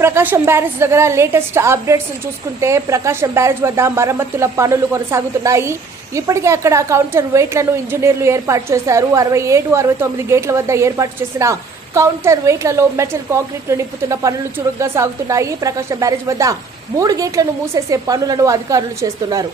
ప్రకాశం barrage దగ్గర latest updates చూసుకుంటే ప్రకాశం barrage వద్ద మరమ్మతుల పనులు కొనసాగుతున్నాయి. ఇప్పటికే అక్కడ కౌంటర్ వెయిట్లను ఇంజనీర్లు ఏర్పాటు చేశారు. 67, 69 గేట్ల వద్ద ఏర్పాటు చేసిన కౌంటర్ వెయిట్లలో మెటల్ కాంక్రీట్ ను నింపుతున్న పనులు చురుగ్గా సాగుతున్నాయి. ప్రకాశం బ్యారేజ్ వద్ద 3 గేట్లను మూసేసే పనులను అధికారులు చేస్తున్నారు.